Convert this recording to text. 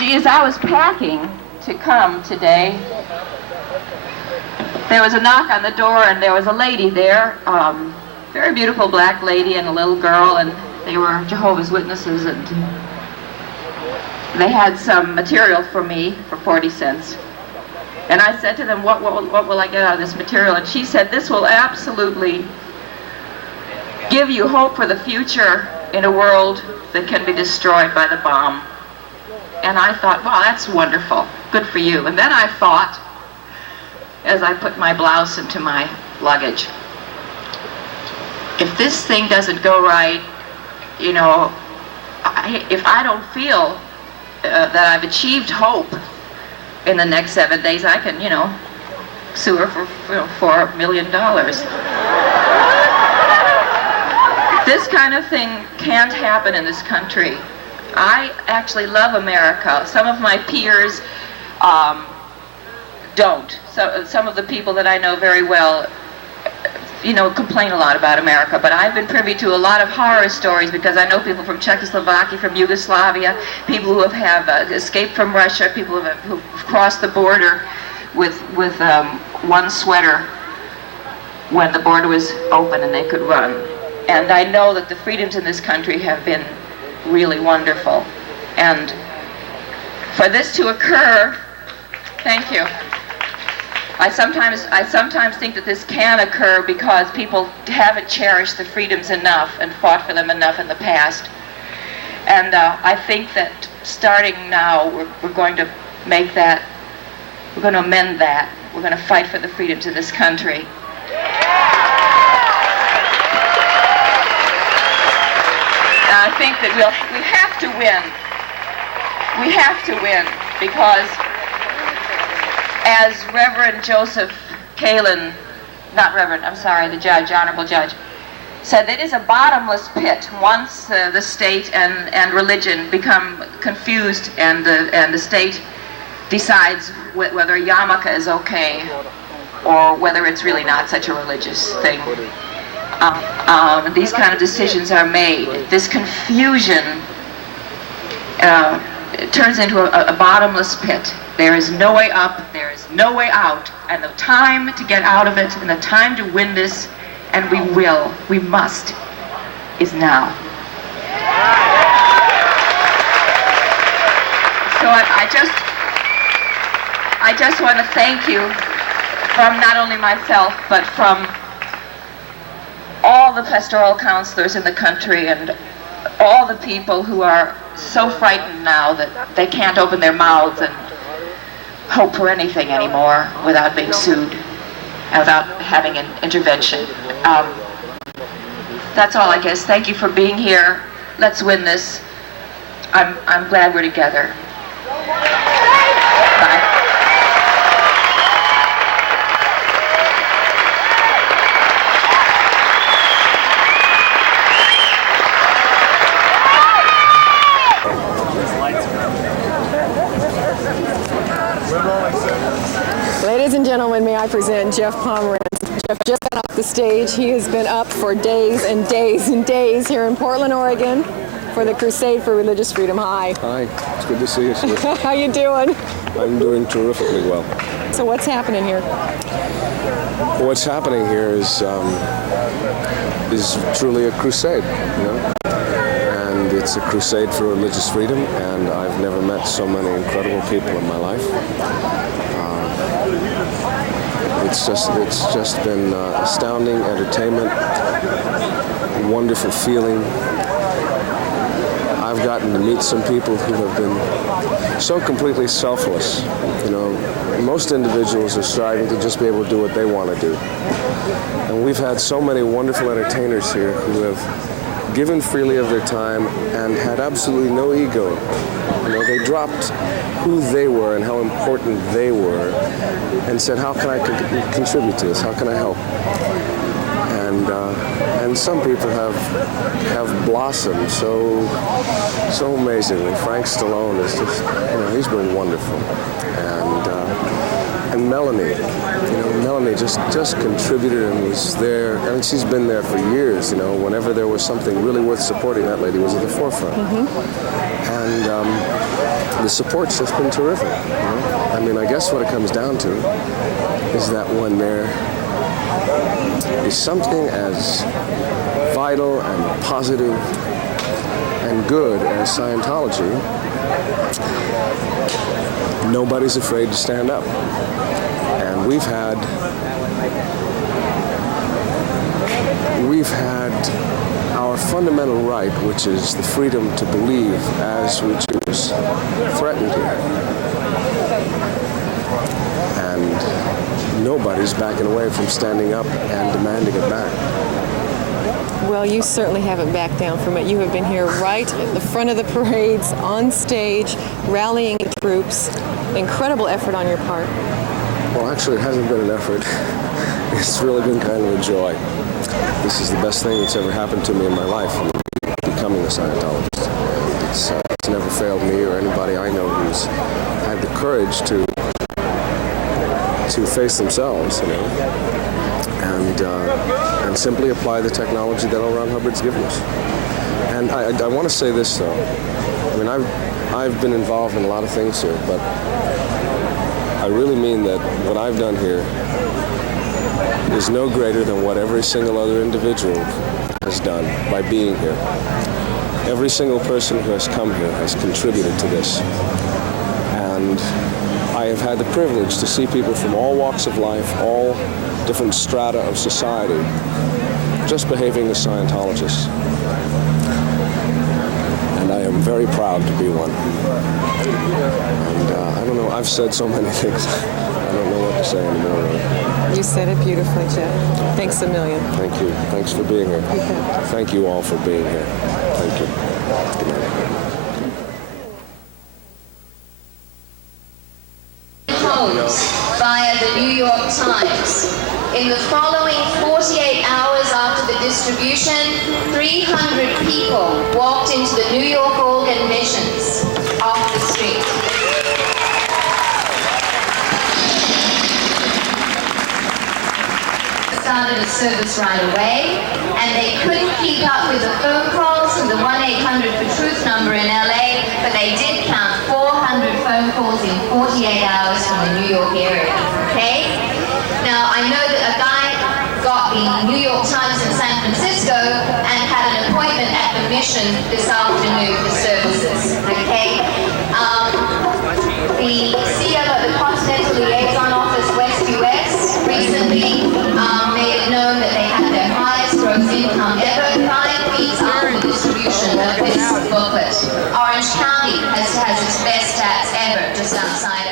Gee, as I was packing to come today, there was a knock on the door and there was a lady there, very beautiful black lady and a little girl, and they were Jehovah's Witnesses, and they had some material for me for 40 cents. And I said to them, what will I get out of this material? And she said, this will absolutely give you hope for the future in a world that can be destroyed by the bomb. And I thought, wow, that's wonderful. Good for you. And then I thought, as I put my blouse into my luggage, if this thing doesn't go right, you know, if I don't feel that I've achieved hope in the next 7 days, I can, you know, sue her for $4 million. This kind of thing can't happen in this country. I actually love America. Some of my peers don't. So some of the people that I know very well, you know, complain a lot about America, but I've been privy to a lot of horror stories because I know people from Czechoslovakia, from Yugoslavia, people who have escaped from Russia, people who've crossed the border with one sweater when the border was open and they could run. And I know that the freedoms in this country have been really wonderful. And for this to occur, thank you. I sometimes think that this can occur because people haven't cherished the freedoms enough and fought for them enough in the past. And I think that starting now, we're going to make that, we're going to amend that. We're going to fight for the freedoms of this country. And I think that we have to win. We have to win because, as Reverend Joseph Kalin, not Reverend, I'm sorry, the judge, honorable judge, said that it is a bottomless pit once the state and religion become confused and the state decides whether a yarmulke is okay or whether it's really not such a religious thing. These kind of decisions are made. This confusion turns into a bottomless pit. There is no way up, there is no way out, and the time to get out of it and the time to win this, and we must, is now. So I just want to thank you from not only myself, but from all the pastoral counselors in the country and all the people who are so frightened now that they can't open their mouths and hope for anything anymore without being sued, without having an intervention. That's all, I guess. Thank you for being here. Let's win this. I'm glad we're together. Bye. Ladies and gentlemen, may I present Jeff Pomerantz. Jeff just got off the stage. He has been up for days and days and days here in Portland, Oregon for the Crusade for Religious Freedom. Hi. Hi, it's good to see you, Sue. How you doing? I'm doing terrifically well. So what's happening here? What's happening here is truly a crusade, you know? And it's a crusade for religious freedom, and I've never met so many incredible people in my life. It's just been astounding entertainment, wonderful feeling. I've gotten to meet some people who have been so completely selfless. You know, most individuals are striving to just be able to do what they want to do. And we've had so many wonderful entertainers here who have given freely of their time and had absolutely no ego. You know, they dropped who they were and how important they were and said, how can I contribute to this? How can I help? And some people have blossomed so amazingly. Frank Stallone is just, you know, he's been wonderful. And And Melanie, Melanie just contributed and was there. I mean, she's been there for years, whenever there was something really worth supporting, that lady was at the forefront. And the support's just been terrific. I mean, I guess what it comes down to is that when there is something as vital and positive and good as Scientology, nobody's afraid to stand up. And we've had our fundamental right, which is the freedom to believe as we choose, threatened here. And nobody's backing away from standing up and demanding it back. Well, you certainly haven't backed down from it. You have been here right at the front of the parades, on stage, rallying troops. Incredible effort on your part. Well, actually, it hasn't been an effort. It's really been kind of a joy. This is the best thing that's ever happened to me in my life, becoming a Scientologist. It's never failed me or anybody I know who's had the courage to face themselves, and simply apply the technology that L. Ron Hubbard's given us. And I want to say this, though. I mean, I've been involved in a lot of things here, but I really mean that what I've done here is no greater than what every single other individual has done by being here. Every single person who has come here has contributed to this. And I have had the privilege to see people from all walks of life, all different strata of society, just behaving as Scientologists. And I am very proud to be one. And I don't know, I've said so many things, I don't know what to say anymore. Really. You said it beautifully, Jeff. Thanks a million. Thank you. Thanks for being here. Thank you all for being here. Thank you. Good night. Via the New York Times. In the following 48 hours after the distribution, 300 people walked into the New York organ missions off the street. Started a service right away, and they couldn't keep up with the phone calls to the 1-800-for-Truth number in LA, but they did count 400 phone calls in 48 hours from the New York area, okay? Now, I know that a guy got the New York Times in San Francisco and had an appointment at the mission this afternoon for services, okay? The CEO of the Continental Liaison Office West US recently made it known that they had their highest gross income ever 5 weeks after the distribution of this booklet. Orange County has its best stats ever just outside